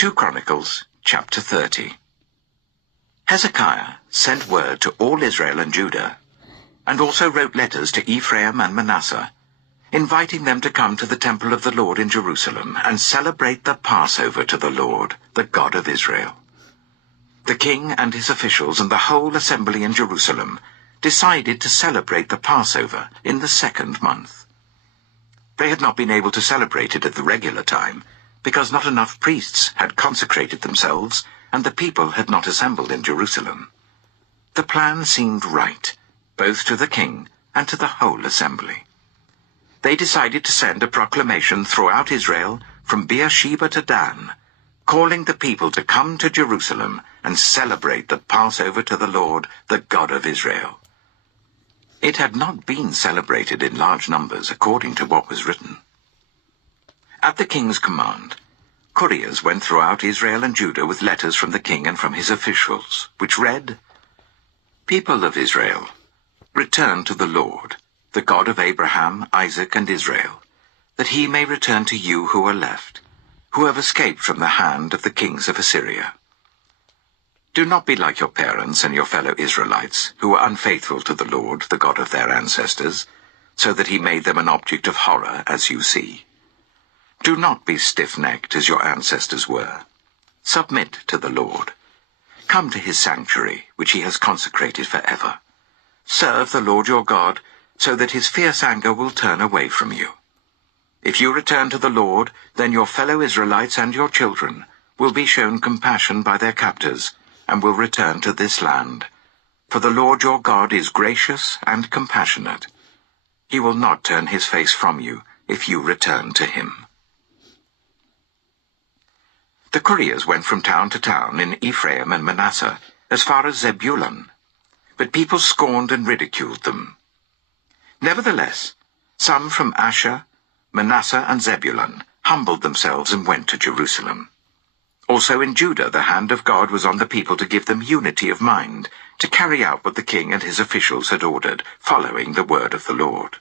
2 Chronicles, chapter 30. Hezekiah sent word to all Israel and Judah, and also wrote letters to Ephraim and Manasseh, inviting them to come to the temple of the Lord in Jerusalem and celebrate the Passover to the Lord, the God of Israel. The king and his officials and the whole assembly in Jerusalem decided to celebrate the Passover in the 2nd month. They had not been able to celebrate it at the regular time, because not enough priests had consecrated themselves, and the people had not assembled in Jerusalem. The plan seemed right, both to the king and to the whole assembly. They decided to send a proclamation throughout Israel, from Beersheba to Dan, calling the people to come to Jerusalem and celebrate the Passover to the Lord, the God of Israel. It had not been celebrated in large numbers according to what was written. At the king's command, couriers went throughout Israel and Judah with letters from the king and from his officials, which read, "People of Israel, return to the Lord, the God of Abraham, Isaac, and Israel, that he may return to you who are left, who have escaped from the hand of the kings of Assyria. Do not be like your parents and your fellow Israelites, who were unfaithful to the Lord, the God of their ancestors, so that he made them an object of horror, as you see. Do not be stiff-necked as your ancestors were. Submit to the Lord. Come to his sanctuary, which he has consecrated forever. Serve the Lord your God, so that his fierce anger will turn away from you. If you return to the Lord, then your fellow Israelites and your children will be shown compassion by their captors, and will return to this land. For the Lord your God is gracious and compassionate. He will not turn his face from you if you return to him." The couriers went from town to town in Ephraim and Manasseh, as far as Zebulun, but people scorned and ridiculed them. Nevertheless, some from Asher, Manasseh, and Zebulun humbled themselves and went to Jerusalem. Also in Judah the hand of God was on the people to give them unity of mind, to carry out what the king and his officials had ordered, following the word of the Lord.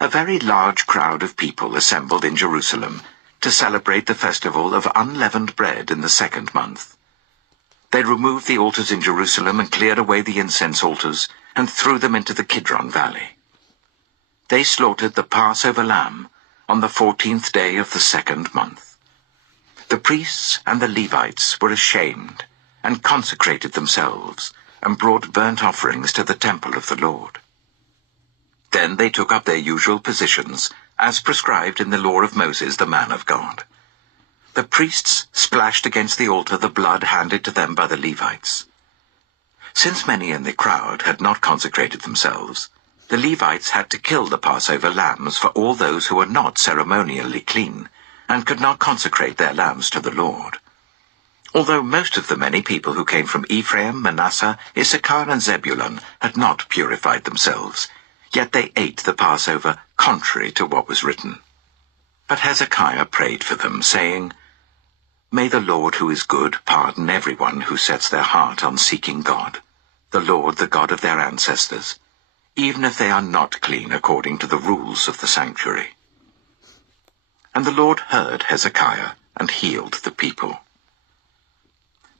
A very large crowd of people assembled in Jerusalem to celebrate the festival of unleavened bread in the 2nd month. They removed the altars in Jerusalem and cleared away the incense altars and threw them into the Kidron Valley. They slaughtered the Passover lamb on the 14th day of the 2nd month. The priests and the Levites were ashamed and consecrated themselves and brought burnt offerings to the temple of the Lord. Then they took up their usual positions, as prescribed in the law of Moses, the man of God. The priests splashed against the altar the blood handed to them by the Levites. Since many in the crowd had not consecrated themselves, the Levites had to kill the Passover lambs for all those who were not ceremonially clean, and could not consecrate their lambs to the Lord. Although most of the many people who came from Ephraim, Manasseh, Issachar, and Zebulun had not purified themselves, yet they ate the Passover contrary to what was written. But Hezekiah prayed for them, saying, "May the Lord who is good pardon everyone who sets their heart on seeking God, the Lord, the God of their ancestors, even if they are not clean according to the rules of the sanctuary." And the Lord heard Hezekiah and healed the people.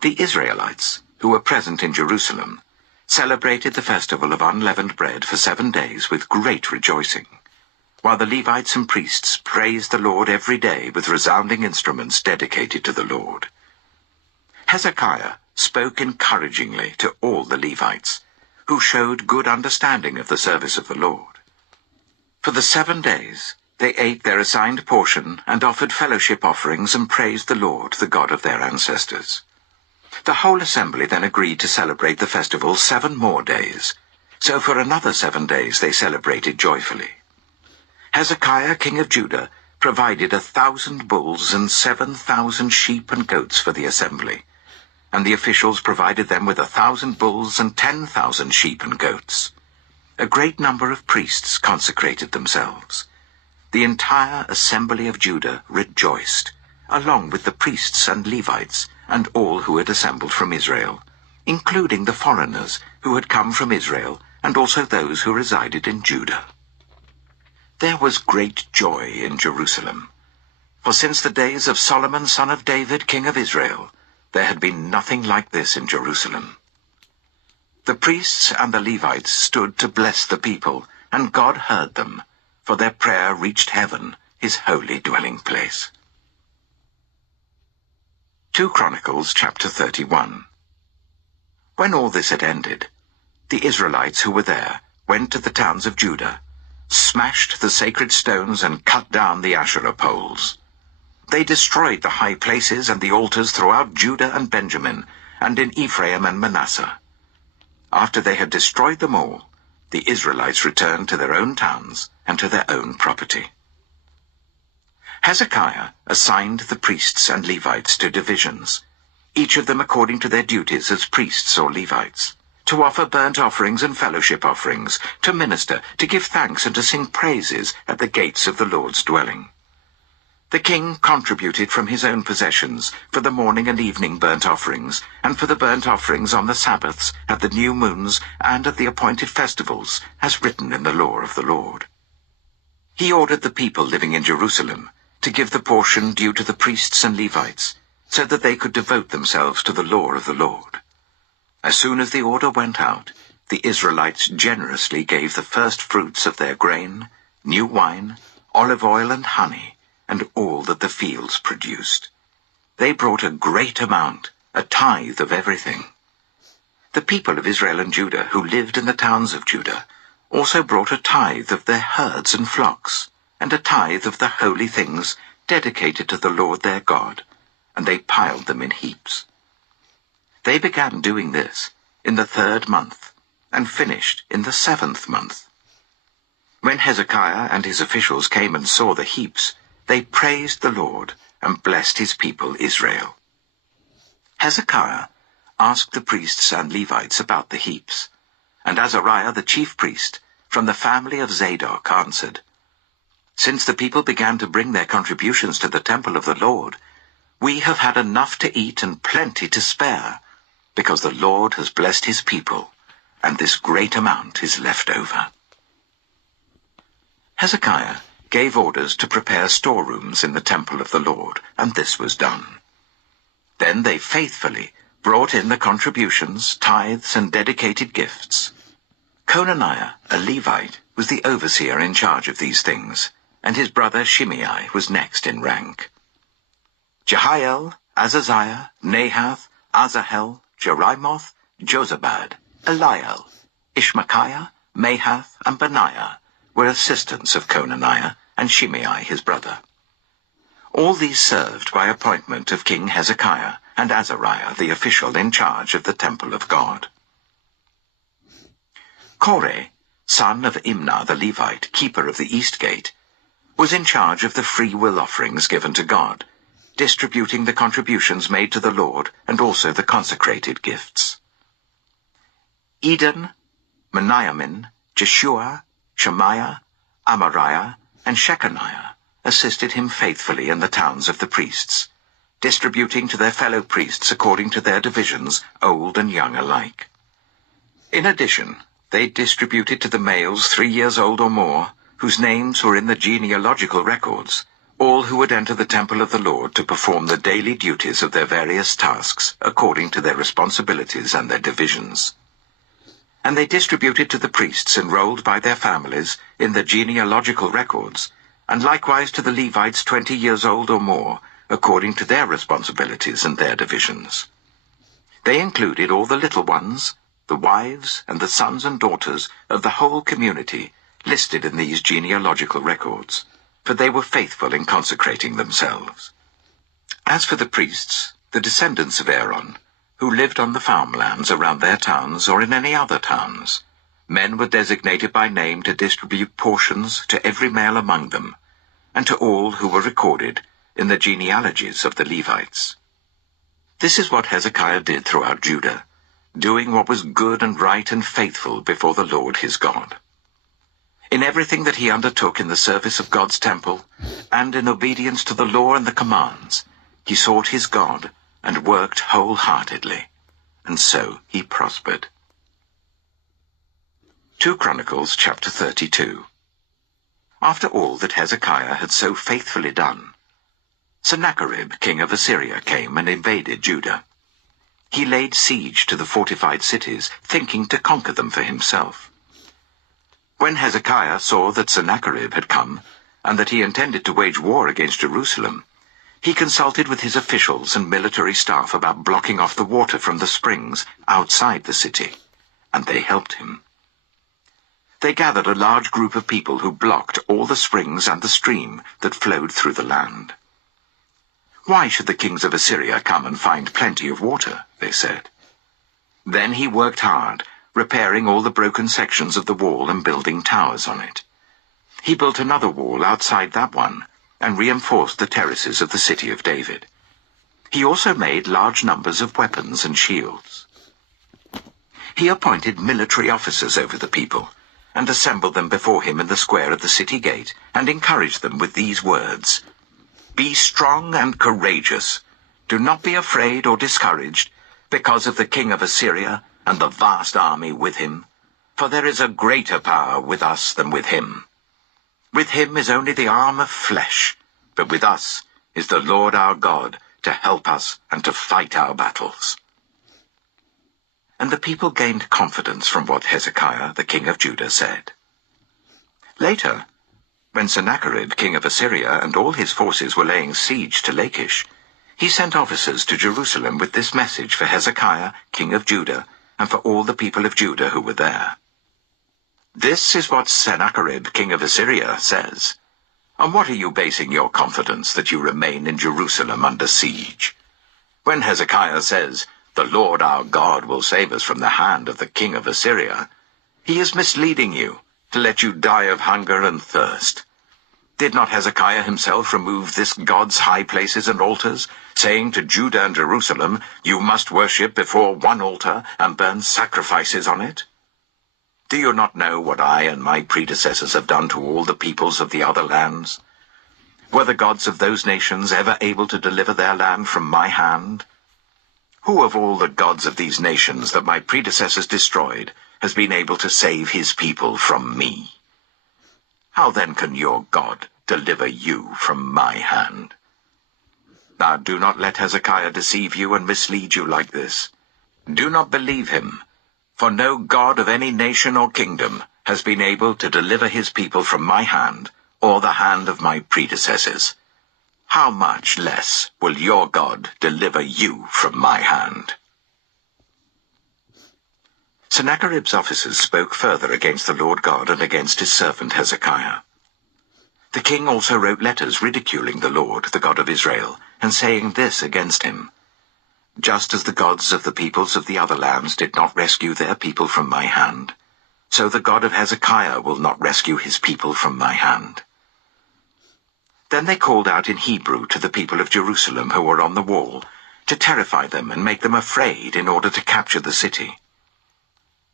The Israelites, who were present in Jerusalem, celebrated the festival of unleavened bread for 7 days with great rejoicing, while the Levites and priests praised the Lord every day with resounding instruments dedicated to the Lord. Hezekiah spoke encouragingly to all the Levites, who showed good understanding of the service of the Lord. For the 7 days they ate their assigned portion and offered fellowship offerings and praised the Lord, the God of their ancestors. The whole assembly then agreed to celebrate the festival 7 more days, so for another 7 days they celebrated joyfully. Hezekiah, king of Judah, provided 1,000 bulls and 7,000 sheep and goats for the assembly, and the officials provided them with 1,000 bulls and 10,000 sheep and goats. A great number of priests consecrated themselves. The entire assembly of Judah rejoiced, along with the priests and Levites, and all who had assembled from Israel, including the foreigners who had come from Israel, and also those who resided in Judah. There was great joy in Jerusalem, For since the days of Solomon son of David, king of Israel, there had been nothing like this in Jerusalem. The priests and the Levites stood to bless the people, and God heard them, for their prayer reached heaven, his holy dwelling place. 2 Chronicles chapter 31. When all this had ended, the Israelites who were there went to the towns of Judah, smashed the sacred stones and cut down the Asherah poles. They destroyed the high places and the altars throughout Judah and Benjamin, and in Ephraim and Manasseh. After they had destroyed them all, the Israelites returned to their own towns and to their own property. Hezekiah assigned the priests and Levites to divisions, each of them according to their duties as priests or Levites, to offer burnt offerings and fellowship offerings, to minister, to give thanks and to sing praises at the gates of the Lord's dwelling. The king contributed from his own possessions for the morning and evening burnt offerings, and for the burnt offerings on the Sabbaths, at the new moons, and at the appointed festivals, as written in the law of the Lord. He ordered the people living in Jerusalem to give the portion due to the priests and Levites, so that they could devote themselves to the law of the Lord. As soon as the order went out, the Israelites generously gave the first fruits of their grain, new wine, olive oil and honey, and all that the fields produced. They brought a great amount, a tithe of everything. The people of Israel and Judah who lived in the towns of Judah also brought a tithe of their herds and flocks, and a tithe of the holy things dedicated to the Lord their God, and they piled them in heaps. They began doing this in the 3rd month, and finished in the 7th month. When Hezekiah and his officials came and saw the heaps, they praised the Lord and blessed his people Israel. Hezekiah asked the priests and Levites about the heaps, and Azariah the chief priest, from the family of Zadok, answered, "Since the people began to bring their contributions to the temple of the Lord, we have had enough to eat and plenty to spare, because the Lord has blessed his people, and this great amount is left over." Hezekiah gave orders to prepare storerooms in the temple of the Lord, and this was done. Then they faithfully brought in the contributions, tithes, and dedicated gifts. Conaniah, a Levite, was the overseer in charge of these things, and his brother Shimei was next in rank. Jehiel, Azaziah, Nahath, Asahel, Jerimoth, Jozabad, Eliel, Ishmachiah, Mahath, and Benaiah were assistants of Conaniah and Shimei his brother. All these served by appointment of King Hezekiah and Azariah the official in charge of the temple of God. Koreh, son of Imnah the Levite, keeper of the east gate, was in charge of the free will offerings given to God, distributing the contributions made to the Lord and also the consecrated gifts. Eden, Meniamin, Jeshua, Shemaiah, Amariah, and Shechaniah assisted him faithfully in the towns of the priests, distributing to their fellow priests according to their divisions, old and young alike. In addition, they distributed to the males 3 years old or more, whose names were in the genealogical records, all who would enter the temple of the Lord to perform the daily duties of their various tasks according to their responsibilities and their divisions. And they distributed to the priests enrolled by their families in the genealogical records, and likewise to the Levites 20 years old or more, according to their responsibilities and their divisions. They included all the little ones, the wives, and the sons and daughters of the whole community listed in these genealogical records, for they were faithful in consecrating themselves. As for the priests, the descendants of Aaron, who lived on the farmlands around their towns or in any other towns, men were designated by name to distribute portions to every male among them, and to all who were recorded in the genealogies of the Levites. This is what Hezekiah did throughout Judah, doing what was good and right and faithful before the Lord his God. In everything that he undertook in the service of God's temple, and in obedience to the law and the commands, he sought his God and worked wholeheartedly, and so he prospered. 2 Chronicles chapter 32. After all that Hezekiah had so faithfully done, Sennacherib, king of Assyria, came and invaded Judah. He laid siege to the fortified cities, thinking to conquer them for himself. When Hezekiah saw that Sennacherib had come, and that he intended to wage war against Jerusalem, he consulted with his officials and military staff about blocking off the water from the springs outside the city, and they helped him. They gathered a large group of people who blocked all the springs and the stream that flowed through the land. "Why should the kings of Assyria come and find plenty of water?" they said. Then he worked hard, repairing all the broken sections of the wall and building towers on it. He built another wall outside that one, and reinforced the terraces of the city of David. He also made large numbers of weapons and shields. He appointed military officers over the people, and assembled them before him in the square of the city gate, and encouraged them with these words: "Be strong and courageous. Do not be afraid or discouraged, because of the king of Assyria and the vast army with him, for there is a greater power with us than with him. With him is only the arm of flesh, but with us is the Lord our God to help us and to fight our battles." And the people gained confidence from what Hezekiah, the king of Judah, said. Later, when Sennacherib, king of Assyria, and all his forces were laying siege to Lachish, he sent officers to Jerusalem with this message for Hezekiah, king of Judah, and for all the people of Judah who were there. "This is what Sennacherib, king of Assyria, says. On what are you basing your confidence that you remain in Jerusalem under siege? When Hezekiah says, 'The Lord our God will save us from the hand of the king of Assyria,' he is misleading you to let you die of hunger and thirst. Did not Hezekiah himself remove this God's high places and altars, saying to Judah and Jerusalem, 'You must worship before one altar and burn sacrifices on it'? Do you not know what I and my predecessors have done to all the peoples of the other lands? Were the gods of those nations ever able to deliver their land from my hand? Who of all the gods of these nations that my predecessors destroyed has been able to save his people from me? How then can your God deliver you from my hand? Now do not let Hezekiah deceive you and mislead you like this. Do not believe him, for no God of any nation or kingdom has been able to deliver his people from my hand or the hand of my predecessors. How much less will your God deliver you from my hand?" Sennacherib's officers spoke further against the Lord God and against his servant Hezekiah. The king also wrote letters ridiculing the Lord, the God of Israel, and saying this against him: "Just as the gods of the peoples of the other lands did not rescue their people from my hand, so the God of Hezekiah will not rescue his people from my hand." Then they called out in Hebrew to the people of Jerusalem who were on the wall, to terrify them and make them afraid in order to capture the city.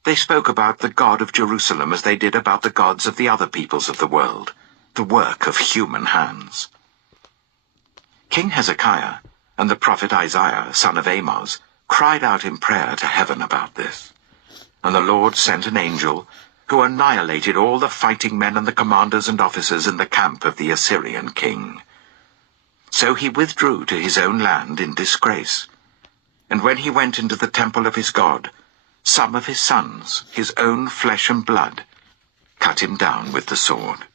They spoke about the God of Jerusalem as they did about the gods of the other peoples of the world, the work of human hands. King Hezekiah and the prophet Isaiah, son of Amoz, cried out in prayer to heaven about this. And the Lord sent an angel who annihilated all the fighting men and the commanders and officers in the camp of the Assyrian king. So he withdrew to his own land in disgrace. And when he went into the temple of his God, some of his sons, his own flesh and blood, cut him down with the sword.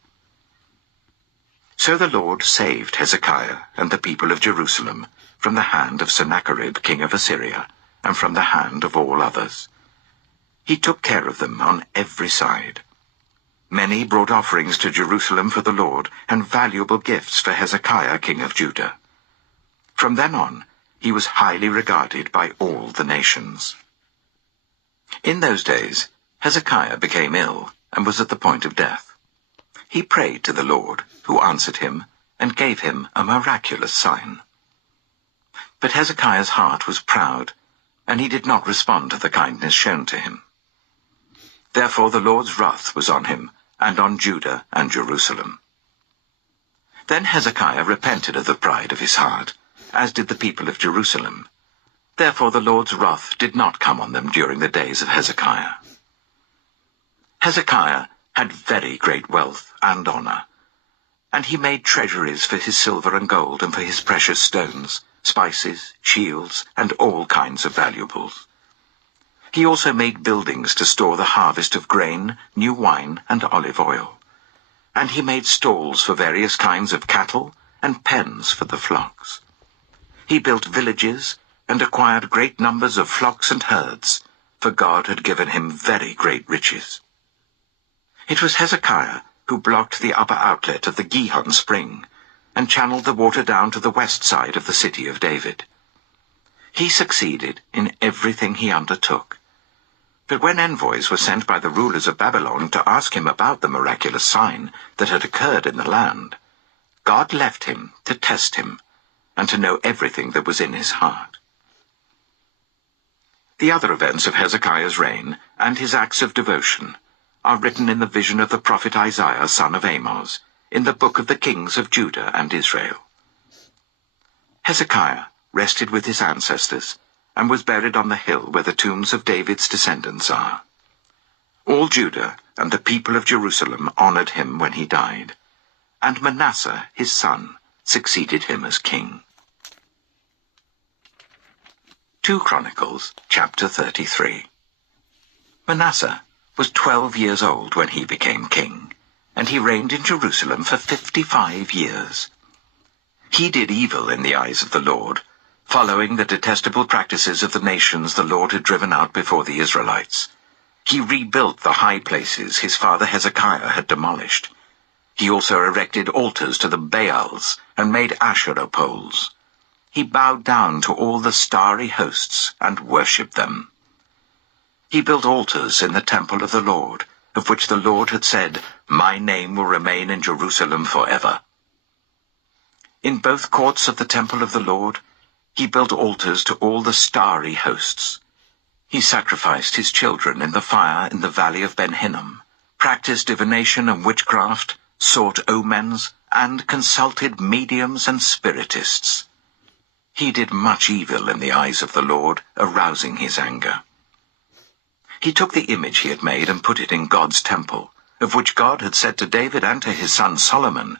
So the Lord saved Hezekiah and the people of Jerusalem from the hand of Sennacherib, king of Assyria, and from the hand of all others. He took care of them on every side. Many brought offerings to Jerusalem for the Lord, and valuable gifts for Hezekiah, king of Judah. From then on, he was highly regarded by all the nations. In those days, Hezekiah became ill, and was at the point of death. He prayed to the Lord, who answered him, and gave him a miraculous sign. But Hezekiah's heart was proud, and he did not respond to the kindness shown to him. Therefore the Lord's wrath was on him, and on Judah and Jerusalem. Then Hezekiah repented of the pride of his heart, as did the people of Jerusalem. Therefore the Lord's wrath did not come on them during the days of Hezekiah. Hezekiah had very great wealth and honor. And he made treasuries for his silver and gold and for his precious stones, spices, shields, and all kinds of valuables. He also made buildings to store the harvest of grain, new wine, and olive oil. And he made stalls for various kinds of cattle and pens for the flocks. He built villages and acquired great numbers of flocks and herds, for God had given him very great riches. It was Hezekiah who blocked the upper outlet of the Gihon spring, and channeled the water down to the west side of the city of David. He succeeded in everything he undertook. But when envoys were sent by the rulers of Babylon to ask him about the miraculous sign that had occurred in the land, God left him to test him, and to know everything that was in his heart. The other events of Hezekiah's reign, and his acts of devotion, are written in the vision of the prophet Isaiah, son of Amoz, in the book of the kings of Judah and Israel. Hezekiah rested with his ancestors, and was buried on the hill where the tombs of David's descendants are. All Judah and the people of Jerusalem honored him when he died, and Manasseh, his son, succeeded him as king. 2 Chronicles, chapter 33. Manasseh was 12 years old when he became king, and he reigned in Jerusalem for 55 years. He did evil in the eyes of the Lord, following the detestable practices of the nations the Lord had driven out before the Israelites. He rebuilt the high places his father Hezekiah had demolished. He also erected altars to the Baals and made Asherah poles. He bowed down to all the starry hosts and worshipped them. He built altars in the temple of the Lord, of which the Lord had said, "My name will remain in Jerusalem forever." In both courts of the temple of the Lord, he built altars to all the starry hosts. He sacrificed his children in the fire in the valley of Ben Hinnom, practiced divination and witchcraft, sought omens, and consulted mediums and spiritists. He did much evil in the eyes of the Lord, arousing his anger. He took the image he had made and put it in God's temple, of which God had said to David and to his son Solomon,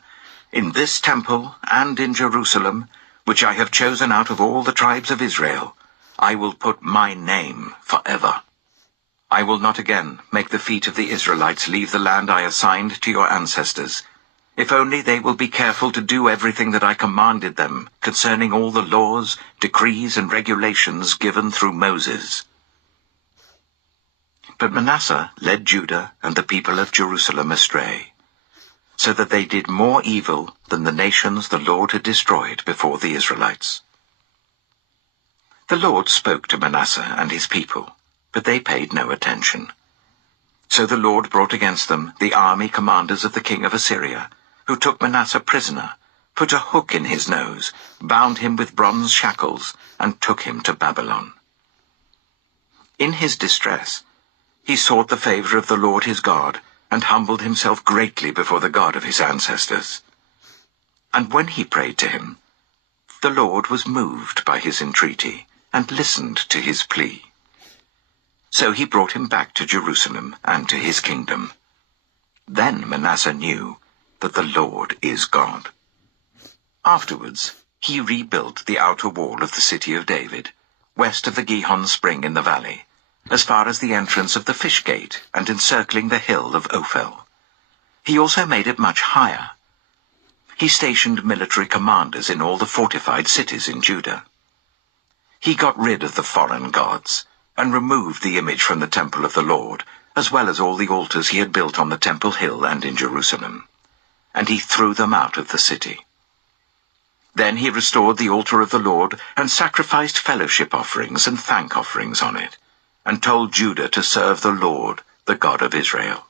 "In this temple and in Jerusalem, which I have chosen out of all the tribes of Israel, I will put my name forever. I will not again make the feet of the Israelites leave the land I assigned to your ancestors, if only they will be careful to do everything that I commanded them concerning all the laws, decrees, and regulations given through Moses." But Manasseh led Judah and the people of Jerusalem astray, so that they did more evil than the nations the Lord had destroyed before the Israelites. The Lord spoke to Manasseh and his people, but they paid no attention. So the Lord brought against them the army commanders of the king of Assyria, who took Manasseh prisoner, put a hook in his nose, bound him with bronze shackles, and took him to Babylon. In his distress, he sought the favor of the Lord his God, and humbled himself greatly before the God of his ancestors. And when he prayed to him, the Lord was moved by his entreaty, and listened to his plea. So he brought him back to Jerusalem and to his kingdom. Then Manasseh knew that the Lord is God. Afterwards, he rebuilt the outer wall of the city of David, west of the Gihon spring in the valley, as far as the entrance of the fish gate and encircling the hill of Ophel. He also made it much higher. He stationed military commanders in all the fortified cities in Judah. He got rid of the foreign gods, and removed the image from the temple of the Lord, as well as all the altars he had built on the temple hill and in Jerusalem. And he threw them out of the city. Then he restored the altar of the Lord, and sacrificed fellowship offerings and thank offerings on it, and told Judah to serve the Lord, the God of Israel.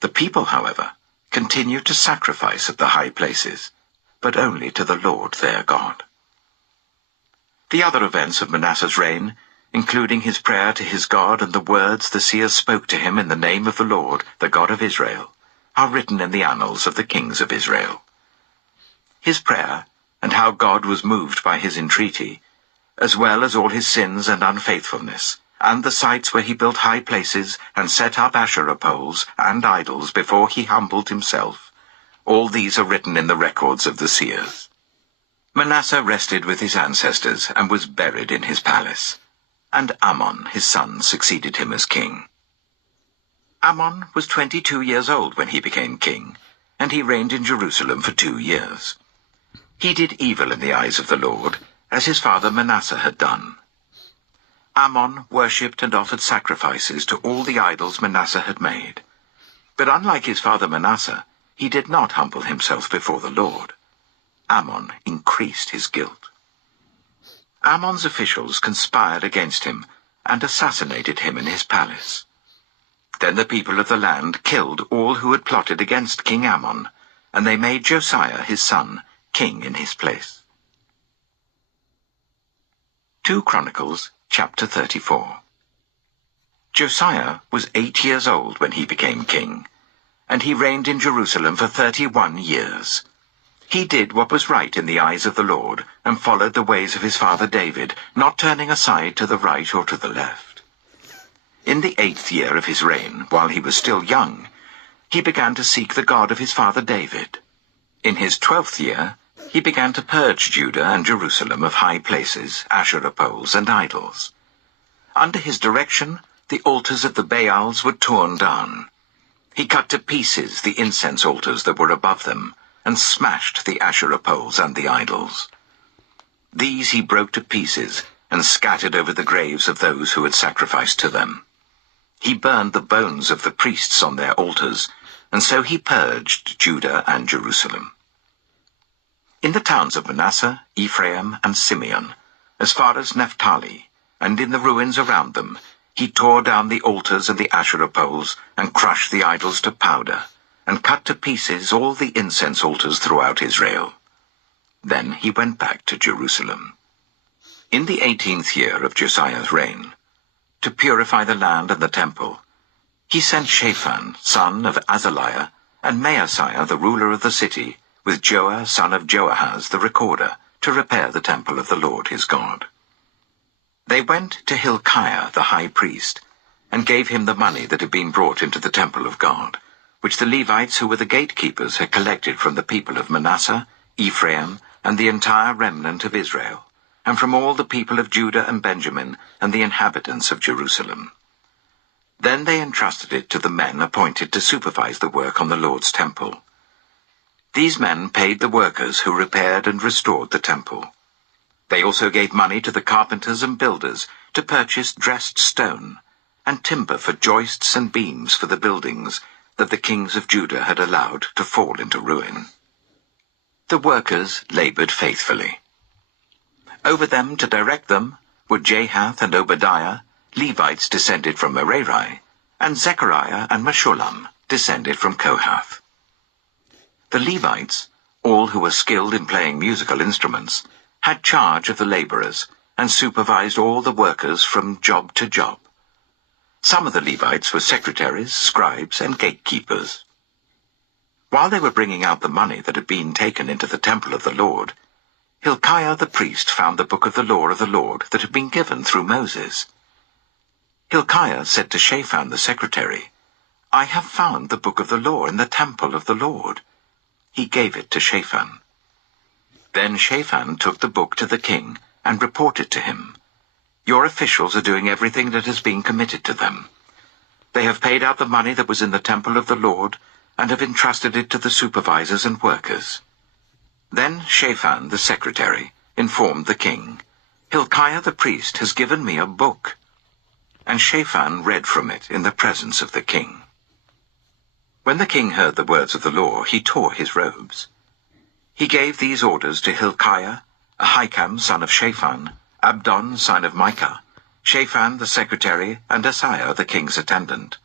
The people, however, continued to sacrifice at the high places, but only to the Lord their God. The other events of Manasseh's reign, including his prayer to his God and the words the seers spoke to him in the name of the Lord, the God of Israel, are written in the annals of the kings of Israel. His prayer, and how God was moved by his entreaty, as well as all his sins and unfaithfulness, and the sites where he built high places and set up Asherah poles and idols before he humbled himself, All these are written in the records of the seers. Manasseh rested with his ancestors and was buried in his palace, and Amon, his son, succeeded him as king. Amon was 22 years old when he became king, and he reigned in Jerusalem for 2 years. He did evil in the eyes of the Lord, as his father Manasseh had done. Amon worshipped and offered sacrifices to all the idols Manasseh had made. But unlike his father Manasseh, he did not humble himself before the Lord. Amon increased his guilt. Amon's officials conspired against him and assassinated him in his palace. Then the people of the land killed all who had plotted against King Amon, and they made Josiah, his son, king in his place. 2 Chronicles, chapter 34. Josiah was 8 years old when he became king, and he reigned in Jerusalem for 31 years. He did what was right in the eyes of the Lord, and followed the ways of his father David, not turning aside to the right or to the left. In the 8th year of his reign, while he was still young, he began to seek the God of his father David. In his 12th year, he began to purge Judah and Jerusalem of high places, Asherah poles, and idols. Under his direction, the altars of the Baals were torn down. He cut to pieces the incense altars that were above them, and smashed the Asherah poles and the idols. These he broke to pieces, and scattered over the graves of those who had sacrificed to them. He burned the bones of the priests on their altars, and so he purged Judah and Jerusalem. In the towns of Manasseh, Ephraim, and Simeon, as far as Naphtali, and in the ruins around them, he tore down the altars and the Asherah poles, and crushed the idols to powder, and cut to pieces all the incense altars throughout Israel. Then he went back to Jerusalem. In the 18th year of Josiah's reign, to purify the land and the temple, he sent Shaphan, son of Azaliah, and Maaseiah, the ruler of the city, with Joah, son of Joahaz, the recorder, to repair the temple of the Lord his God. They went to Hilkiah, the high priest, and gave him the money that had been brought into the temple of God, which the Levites who were the gatekeepers had collected from the people of Manasseh, Ephraim, and the entire remnant of Israel, and from all the people of Judah and Benjamin, and the inhabitants of Jerusalem. Then they entrusted it to the men appointed to supervise the work on the Lord's temple. These men paid the workers who repaired and restored the temple. They also gave money to the carpenters and builders to purchase dressed stone, and timber for joists and beams for the buildings that the kings of Judah had allowed to fall into ruin. The workers labored faithfully. Over them to direct them were Jahath and Obadiah, Levites descended from Merari, and Zechariah and Meshullam, descended from Kohath. The Levites, all who were skilled in playing musical instruments, had charge of the laborers and supervised all the workers from job to job. Some of the Levites were secretaries, scribes, and gatekeepers. While they were bringing out the money that had been taken into the temple of the Lord, Hilkiah the priest found the book of the law of the Lord that had been given through Moses. Hilkiah said to Shaphan the secretary, "I have found the book of the law in the temple of the Lord." He gave it to Shaphan. Then Shaphan took the book to the king and reported to him, "Your officials are doing everything that has been committed to them. They have paid out the money that was in the temple of the Lord and have entrusted it to the supervisors and workers." Then Shaphan the secretary informed the king, "Hilkiah the priest has given me a book." And Shaphan read from it in the presence of the king. When the king heard the words of the law, he tore his robes. He gave these orders to Hilkiah, Ahikam son of Shaphan, Abdon son of Micah, Shaphan the secretary, and Asaiah the king's attendant.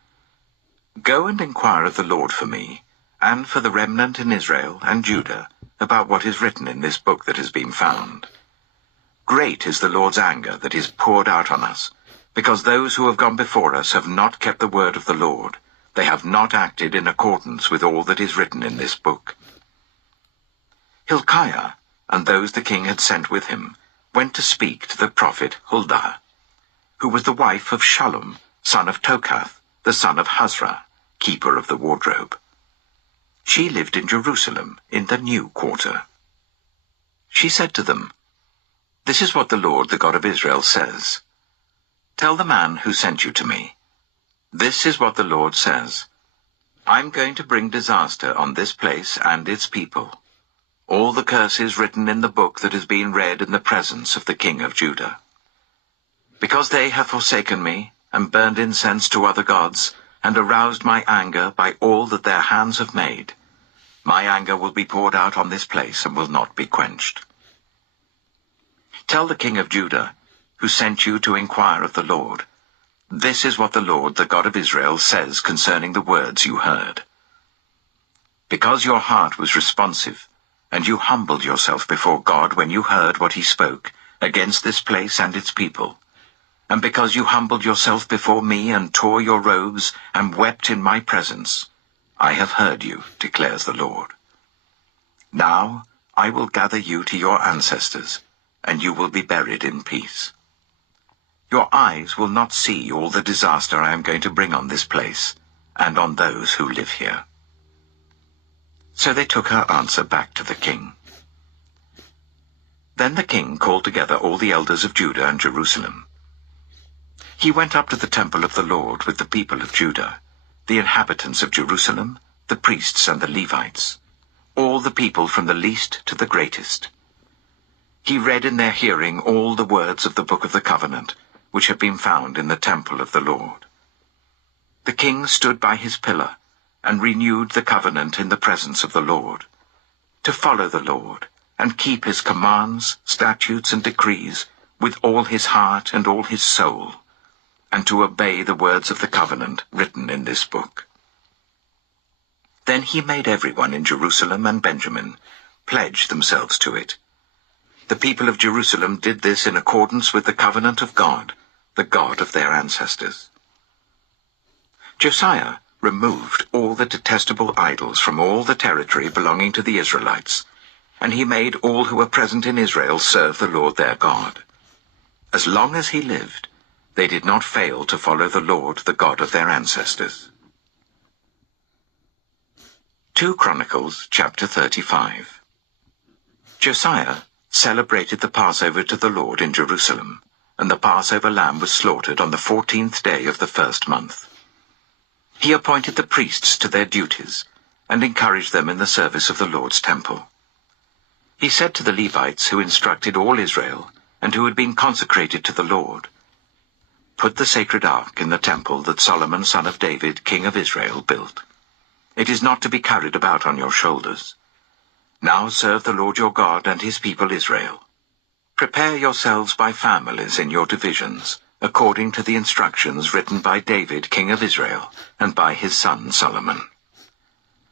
"Go and inquire of the Lord for me, and for the remnant in Israel and Judah, about what is written in this book that has been found. Great is the Lord's anger that is poured out on us, because those who have gone before us have not kept the word of the Lord. They have not acted in accordance with all that is written in this book." Hilkiah, and those the king had sent with him, went to speak to the prophet Huldah, who was the wife of Shallum, son of Tokath, the son of Hazra, keeper of the wardrobe. She lived in Jerusalem, in the new quarter. She said to them, "This is what the Lord, the God of Israel, says. Tell the man who sent you to me, this is what the Lord says. I'm going to bring disaster on this place and its people. All the curses written in the book that has been read in the presence of the king of Judah. Because they have forsaken me, and burned incense to other gods, and aroused my anger by all that their hands have made, my anger will be poured out on this place and will not be quenched. Tell the king of Judah, who sent you to inquire of the Lord, this is what the Lord, the God of Israel, says concerning the words you heard. Because your heart was responsive, and you humbled yourself before God when you heard what he spoke against this place and its people, and because you humbled yourself before me and tore your robes and wept in my presence, I have heard you, declares the Lord. Now I will gather you to your ancestors, and you will be buried in peace. Your eyes will not see all the disaster I am going to bring on this place, and on those who live here." So they took her answer back to the king. Then the king called together all the elders of Judah and Jerusalem. He went up to the temple of the Lord with the people of Judah, the inhabitants of Jerusalem, the priests and the Levites, all the people from the least to the greatest. He read in their hearing all the words of the book of the covenant, which had been found in the temple of the Lord. The king stood by his pillar, and renewed the covenant in the presence of the Lord, to follow the Lord, and keep his commands, statutes, and decrees with all his heart and all his soul, and to obey the words of the covenant written in this book. Then he made everyone in Jerusalem and Benjamin pledge themselves to it. The people of Jerusalem did this in accordance with the covenant of God, the God of their ancestors. Josiah removed all the detestable idols from all the territory belonging to the Israelites, and he made all who were present in Israel serve the Lord their God. As long as he lived, they did not fail to follow the Lord, the God of their ancestors. 2 Chronicles chapter 35. Josiah celebrated the Passover to the Lord in Jerusalem, and the Passover lamb was slaughtered on the 14th day of the first month. He appointed the priests to their duties, and encouraged them in the service of the Lord's temple. He said to the Levites who instructed all Israel, and who had been consecrated to the Lord, "Put the sacred ark in the temple that Solomon son of David, king of Israel, built. It is not to be carried about on your shoulders. Now serve the Lord your God and his people Israel. Prepare yourselves by families in your divisions, according to the instructions written by David, king of Israel, and by his son Solomon.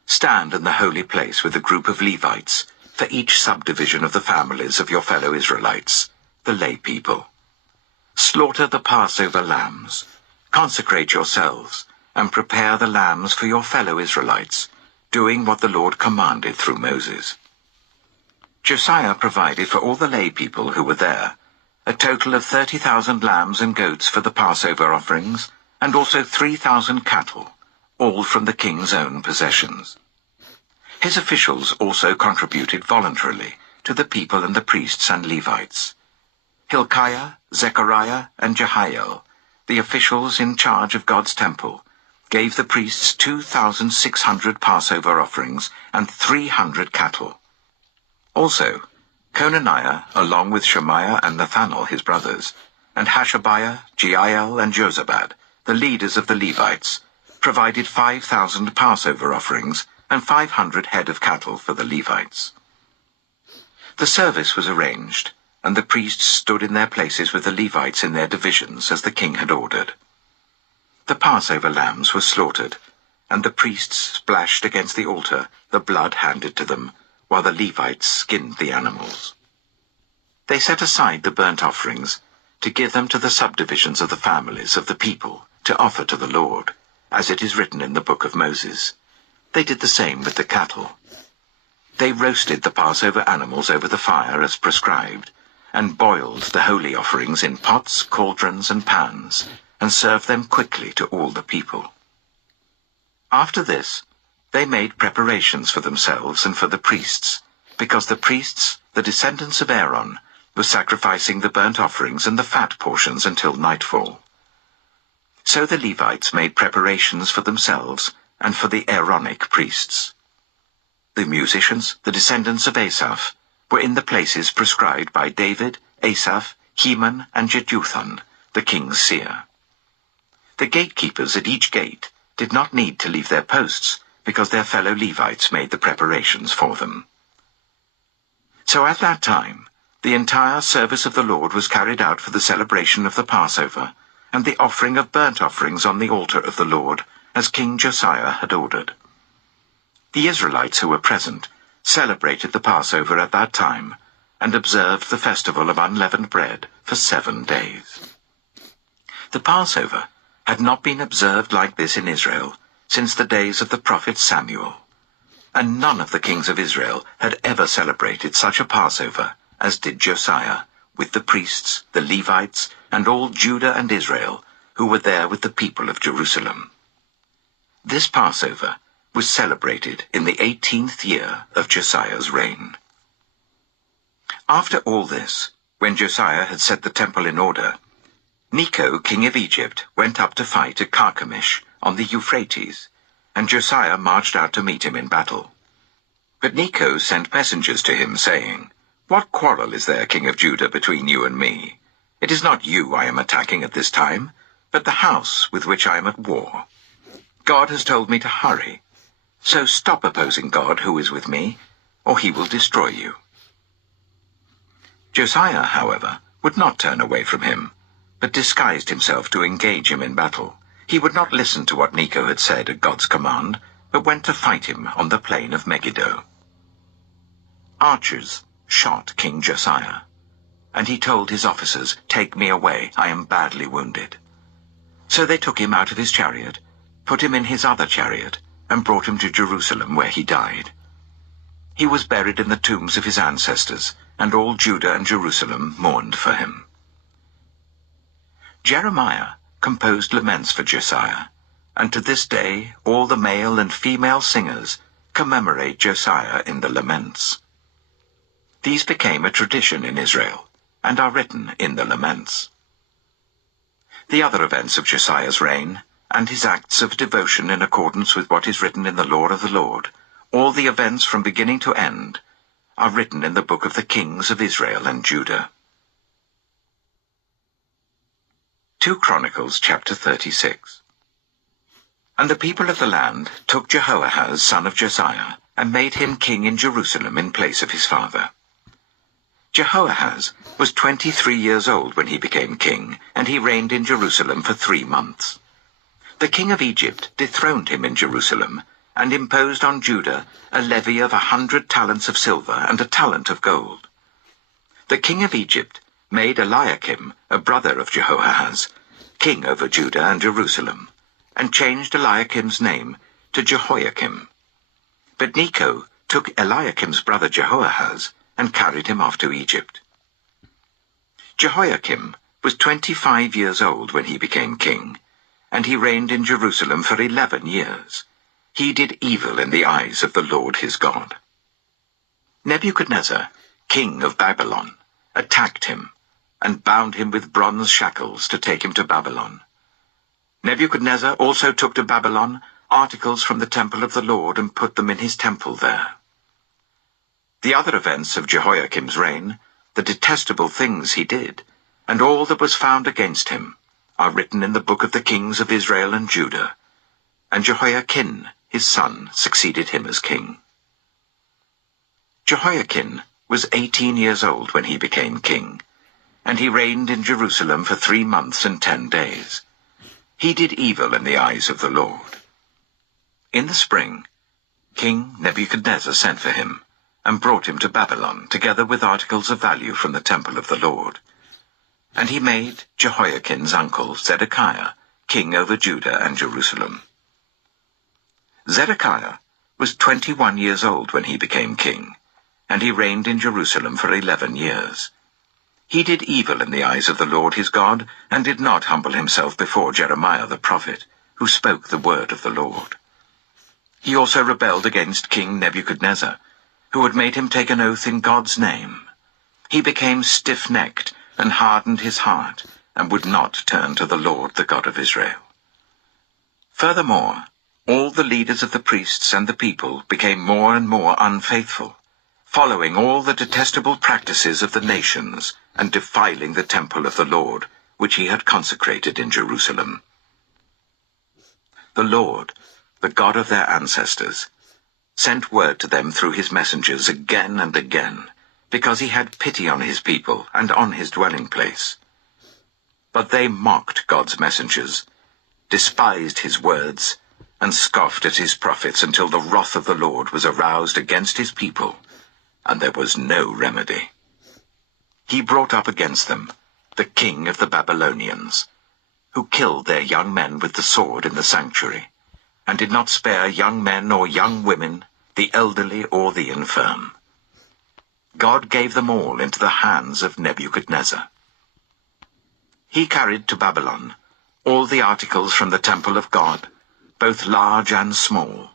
Stand in the holy place with a group of Levites for each subdivision of the families of your fellow Israelites, the lay people. Slaughter the Passover lambs, consecrate yourselves, and prepare the lambs for your fellow Israelites, doing what the Lord commanded through Moses." Josiah provided for all the lay people who were there a total of 30,000 lambs and goats for the Passover offerings, and also 3,000 cattle, all from the king's own possessions. His officials also contributed voluntarily to the people and the priests and Levites. Hilkiah, Zechariah, and Jehiel, the officials in charge of God's temple, gave the priests 2,600 Passover offerings and 300 cattle. Also, Conaniah, along with Shemaiah and Nathanael his brothers, and Hashabiah, Jeiel, and Jozabad, the leaders of the Levites, provided 5,000 Passover offerings and 500 head of cattle for the Levites. The service was arranged, and the priests stood in their places with the Levites in their divisions as the king had ordered. The Passover lambs were slaughtered, and the priests splashed against the altar the blood handed to them, while the Levites skinned the animals. They set aside the burnt offerings to give them to the subdivisions of the families of the people to offer to the Lord, as it is written in the book of Moses. They did the same with the cattle. They roasted the Passover animals over the fire as prescribed, and boiled the holy offerings in pots, cauldrons, and pans, and served them quickly to all the people. After this, They made preparations for themselves and for the priests, because the priests, the descendants of Aaron, were sacrificing the burnt offerings and the fat portions until nightfall. So the Levites made preparations for themselves and for the Aaronic priests. The musicians, the descendants of Asaph, were in the places prescribed by David, Asaph, Heman, and Jeduthun, the king's seer. The gatekeepers at each gate did not need to leave their posts, because their fellow Levites made the preparations for them. So at that time, the entire service of the Lord was carried out for the celebration of the Passover, and the offering of burnt offerings on the altar of the Lord, as King Josiah had ordered. The Israelites who were present celebrated the Passover at that time, and observed the festival of unleavened bread for 7 days. The Passover had not been observed like this in Israel since the days of the prophet Samuel, and none of the kings of Israel had ever celebrated such a Passover as did Josiah, with the priests, the Levites, and all Judah and Israel, who were there with the people of Jerusalem. This Passover was celebrated in the 18th year of Josiah's reign. After all this, when Josiah had set the temple in order, Necho, king of Egypt, went up to fight at Carchemish on the Euphrates, and Josiah marched out to meet him in battle. But Necho sent messengers to him, saying, "What quarrel is there, king of Judah, between you and me? It is not you I am attacking at this time, but the house with which I am at war. God has told me to hurry. So stop opposing God, who is with me, or he will destroy you." Josiah, however, would not turn away from him, but disguised himself to engage him in battle. He would not listen to what Necho had said at God's command, but went to fight him on the plain of Megiddo. Archers shot King Josiah, and he told his officers, "Take me away, I am badly wounded." So they took him out of his chariot, put him in his other chariot, and brought him to Jerusalem, where he died. He was buried in the tombs of his ancestors, and all Judah and Jerusalem mourned for him. Jeremiah composed laments for Josiah, and to this day all the male and female singers commemorate Josiah in the laments. These became a tradition in Israel, and are written in the laments. The other events of Josiah's reign, and his acts of devotion in accordance with what is written in the law of the Lord, all the events from beginning to end, are written in the book of the kings of Israel and Judah. 2 Chronicles chapter 36. And the people of the land took Jehoahaz son of Josiah, and made him king in Jerusalem in place of his father. Jehoahaz was 23 years old when he became king, and he reigned in Jerusalem for 3 months. The king of Egypt dethroned him in Jerusalem, and imposed on Judah a levy of 100 talents of silver and a talent of gold. The king of Egypt made Eliakim, a brother of Jehoahaz, king over Judah and Jerusalem, and changed Eliakim's name to Jehoiakim. But Necho took Eliakim's brother Jehoahaz and carried him off to Egypt. Jehoiakim was 25 years old when he became king, and he reigned in Jerusalem for 11 years. He did evil in the eyes of the Lord his God. Nebuchadnezzar, king of Babylon, attacked him, and bound him with bronze shackles to take him to Babylon. Nebuchadnezzar also took to Babylon articles from the temple of the Lord and put them in his temple there. The other events of Jehoiakim's reign, the detestable things he did, and all that was found against him, are written in the book of the kings of Israel and Judah, and Jehoiachin, his son, succeeded him as king. Jehoiachin was 18 years old when he became king, and he reigned in Jerusalem for 3 months and 10 days. He did evil in the eyes of the Lord. In the spring, King Nebuchadnezzar sent for him, and brought him to Babylon, together with articles of value from the temple of the Lord. And he made Jehoiachin's uncle Zedekiah king over Judah and Jerusalem. Zedekiah was 21 years old when he became king, and he reigned in Jerusalem for 11 years. He did evil in the eyes of the Lord his God, and did not humble himself before Jeremiah the prophet, who spoke the word of the Lord. He also rebelled against King Nebuchadnezzar, who had made him take an oath in God's name. He became stiff-necked and hardened his heart, and would not turn to the Lord, the God of Israel. Furthermore, all the leaders of the priests and the people became more and more unfaithful, following all the detestable practices of the nations and defiling the temple of the Lord, which he had consecrated in Jerusalem. The Lord, the God of their ancestors, sent word to them through his messengers again and again, because he had pity on his people and on his dwelling place. But they mocked God's messengers, despised his words, and scoffed at his prophets until the wrath of the Lord was aroused against his people, and there was no remedy. He brought up against them the king of the Babylonians, who killed their young men with the sword in the sanctuary, and did not spare young men or young women, the elderly or the infirm. God gave them all into the hands of Nebuchadnezzar. He carried to Babylon all the articles from the temple of God, both large and small,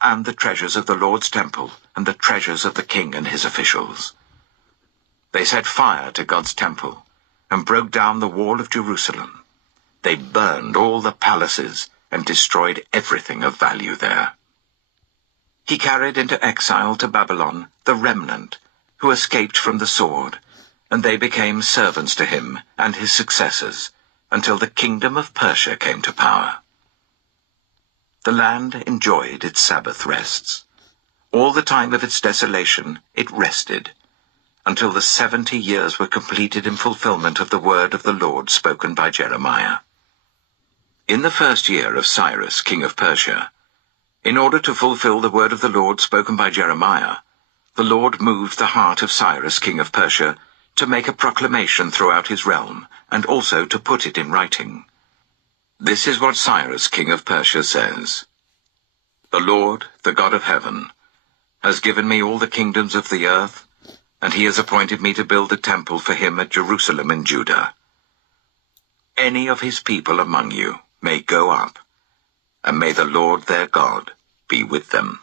and the treasures of the Lord's temple, and the treasures of the king and his officials. They set fire to God's temple, and broke down the wall of Jerusalem. They burned all the palaces, and destroyed everything of value there. He carried into exile to Babylon the remnant, who escaped from the sword, and they became servants to him and his successors, until the kingdom of Persia came to power. The land enjoyed its Sabbath rests. All the time of its desolation it rested, until the 70 years were completed in fulfillment of the word of the Lord spoken by Jeremiah. In the first year of Cyrus, king of Persia, in order to fulfill the word of the Lord spoken by Jeremiah, the Lord moved the heart of Cyrus, king of Persia, to make a proclamation throughout his realm, and also to put it in writing. This is what Cyrus, king of Persia, says. The Lord, the God of heaven, has given me all the kingdoms of the earth, and he has appointed me to build a temple for him at Jerusalem in Judah. Any of his people among you may go up, and may the Lord their God be with them.